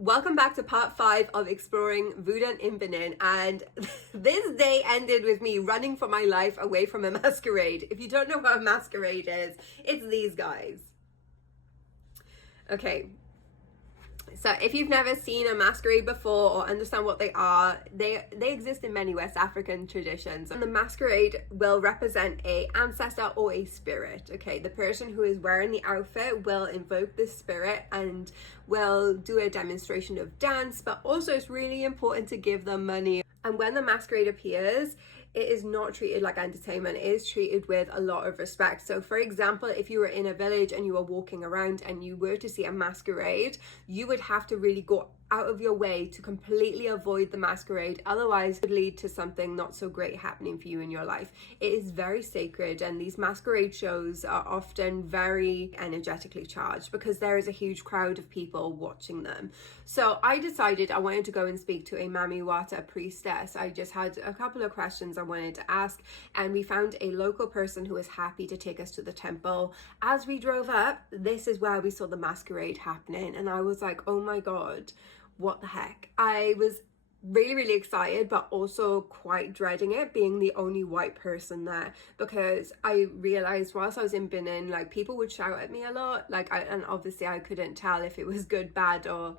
Welcome back to part 5 of Exploring Vodun in Benin, and this day ended with me running for my life away from a masquerade. If you don't know what a masquerade is, it's these guys. Okay, so if you've never seen a masquerade before or understand what they are, they exist in many West African traditions. And the masquerade will represent a ancestor or a spirit. Okay, the person who is wearing the outfit will invoke this spirit and will do a demonstration of dance, but also it's really important to give them money. And when the masquerade appears, it is not treated like entertainment. It is treated with a lot of respect. So for example, if you were in a village and you were walking around and you were to see a masquerade, you would have to really go out of your way to completely avoid the masquerade. Otherwise it would lead to something not so great happening for you in your life. It is very sacred, and these masquerade shows are often very energetically charged because there is a huge crowd of people watching them. So I decided I wanted to go and speak to a Mami Wata priestess. I just had a couple of questions I wanted to ask, and we found a local person who was happy to take us to the temple. As we drove up, this is where we saw the masquerade happening, and I was like, oh my god, what the heck. I was really excited, but also quite dreading it, being the only white person there, because I realized whilst I was in Benin, like, people would shout at me a lot, and obviously I couldn't tell if it was good, bad, or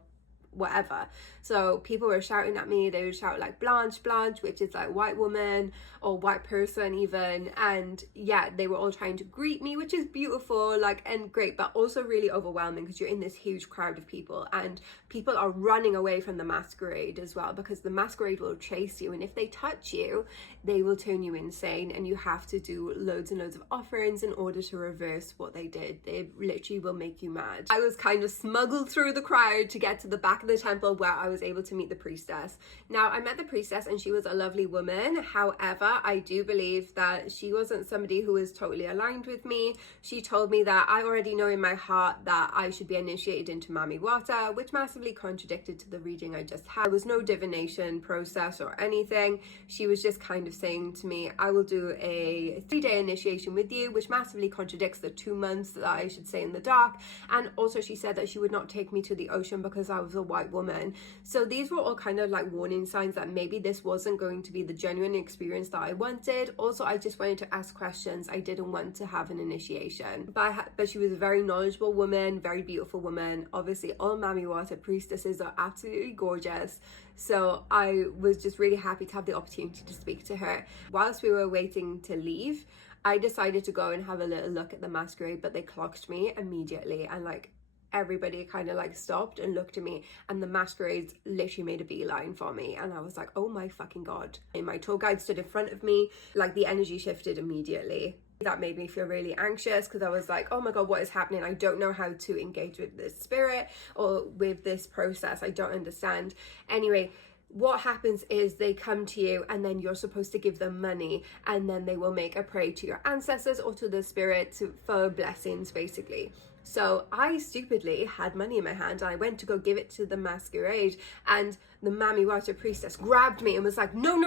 whatever. So people were shouting at me. They would shout like Blanche, Blanche, which is like white woman or white person even. And yeah, they were all trying to greet me, which is beautiful, like, and great, but also really overwhelming because you're in this huge crowd of people and people are running away from the masquerade as well, because the masquerade will chase you, and if they touch you, they will turn you insane, and you have to do loads and loads of offerings in order to reverse what they did. They literally will make you mad. I was kind of smuggled through the crowd to get to the back of the temple where I was able to meet the priestess. Now, I met the priestess and she was a lovely woman. However, I do believe that she wasn't somebody who was totally aligned with me. She told me that I already know in my heart that I should be initiated into Mami Wata, which massively contradicted to the reading I just had. There was no divination process or anything. She was just kind of saying to me, I will do a 3-day initiation with you, which massively contradicts the 2 months that I should stay in the dark. And also she said that she would not take me to the ocean because I was a white woman. So these were all kind of like warning signs that maybe this wasn't going to be the genuine experience that I wanted. Also, I just wanted to ask questions. I didn't want to have an initiation. But she was a very knowledgeable woman, very beautiful woman. Obviously, all Mami Wata priestesses are absolutely gorgeous. So I was just really happy to have the opportunity to speak to her. Whilst we were waiting to leave, I decided to go and have a little look at the masquerade, but they clocked me immediately, and like everybody kind of like stopped and looked at me, and the masquerades literally made a beeline for me, and I was like, oh my fucking god. And my tour guide stood in front of me, like the energy shifted immediately. That made me feel really anxious because I was like, oh my god, what is happening? I don't know how to engage with this spirit or with this process. I don't understand. Anyway, what happens is they come to you and then you're supposed to give them money, and then they will make a prayer to your ancestors or to the spirit for blessings, basically. So I stupidly had money in my hand and I went to go give it to the masquerade, and the Mami Wata priestess grabbed me and was like, no,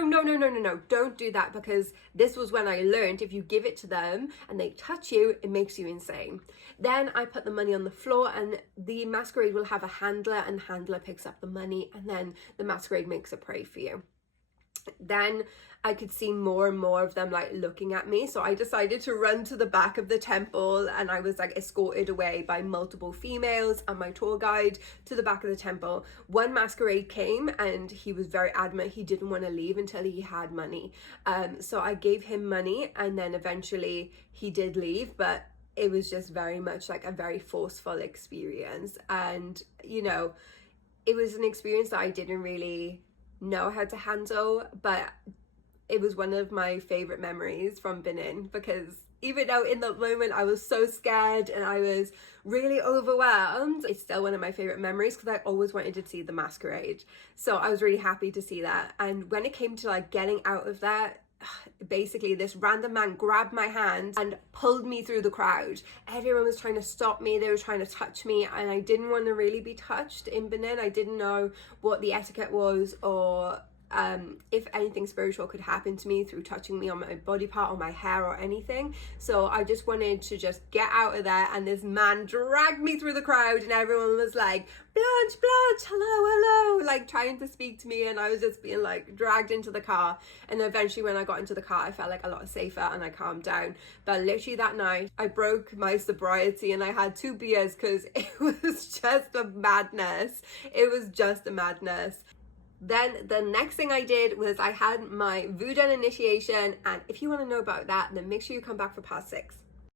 don't do that, because this was when I learned if you give it to them and they touch you, it makes you insane. Then I put the money on the floor, and the masquerade will have a handler, and the handler picks up the money, and then the masquerade makes a prayer for you. Then I could see more and more of them like looking at me, so I decided to run to the back of the temple, and I was like escorted away by multiple females and my tour guide to the back of the temple. One masquerade came and he was very adamant he didn't want to leave until he had money, so I gave him money, and then eventually he did leave, but it was just very much like a very forceful experience. And you know, it was an experience that I didn't really know how to handle, but it was one of my favorite memories from Benin, because even though in that moment I was so scared and I was really overwhelmed, it's still one of my favorite memories because I always wanted to see the masquerade. So I was really happy to see that. And when it came to like getting out of that, basically this random man grabbed my hand and pulled me through the crowd. Everyone was trying to stop me, they were trying to touch me, and I didn't want to really be touched in Benin. I didn't know what the etiquette was or if anything spiritual could happen to me through touching me on my body part or my hair or anything. So I just wanted to just get out of there, and this man dragged me through the crowd, and everyone was like, Blanche, hello, like trying to speak to me, and I was just being like dragged into the car. And eventually when I got into the car, I felt like a lot safer and I calmed down. But literally that night I broke my sobriety and I had 2 beers because it was just a madness. It was just a madness. Then the next thing I did was I had my Vodun initiation, and if you want to know about that, then make sure you come back for part 6.